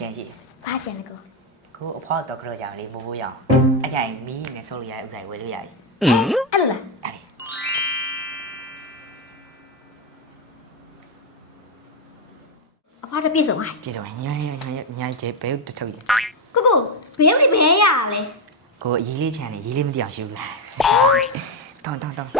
ကြံရှိတယ်ဘာကြံလဲကိုကိုအဖွားတော့ကြောက်ကြလေမိုးမိုးရအောင်အကြိုင်မီးနဲ့ဆောလို့ရတဲ့ဥစ္စာတွေဝယ်လို့ရပြီအဲ့လိုလားအဲ့ဒီအဖွားတပြည့်စုံပါကျေစုံညာညာညာညာကျဲဘဲတထုတ်ရကိုကိုဘယ်ရောက်နေဘယ်ရရလဲကိုအရေးလေးချန်နေရေးလေးမသိအောင်ရှိဘူးလားတောင်းတောင်းတောင်း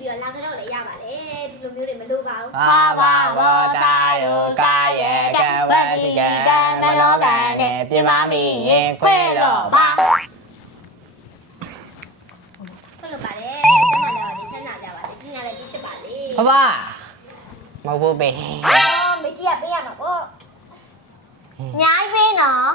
ပ်ချပြီးတော့လာကြတော့လည်းရပါတယ်ဒီလိုမျိုးတွေမလိုပါဘူးဘာဘာဘောတာယောကာယေကဝစီကမနောကနဲ့ပြမမီရင်ခွဲလို့ပါဟုတ်လို့ပါတယ်ကျမလည်းပါတယ်ဆန္ဒကြပါတယ်ပညာလည်းဒီဖြစ်ပါလေဘာဘာမဟုတ်ဘူးပဲအော်မေကြီးကပေးရမှာပေါ့ညားပေးနော်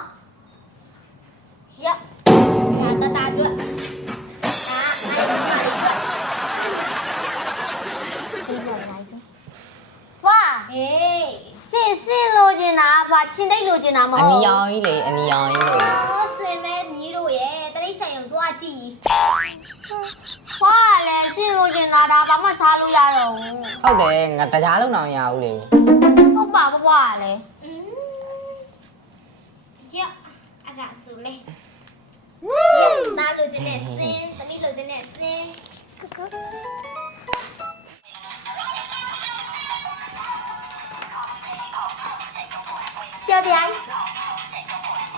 ဟေးစင်စင်လိုချင်တာဘာချင်းတိတ်လိုချင်တာမအဟုတ်နီရောင်ကြီးလေအနီရောင်ကြီးလေအော်စင်မဲမီးတို့ရဲ့တရိတ်ဆိုင်ရုံသွားကြည့်ဝါလည်းစင်လိုချင်တာဒါဘာမှစားလို့ရတော့ဘူးဟုတ်တယ်ငါတရားလုံးအောင်ရအောင်လေဟုတ်ပါဘွားလည်းอืมရအဲ့ဒါဆိုလေရနားလို့တဲ့စင်သမီးလို့တဲ့စင်ပြောပြိုင်စကားလို့ဒါနဲ့ထိုင်ဟာမိုက်တဲ့စကား ပဲဒီလေကိုကိုမိ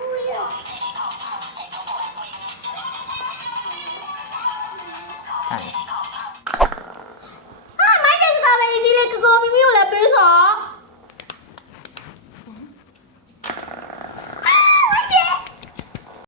မိကိုလည်း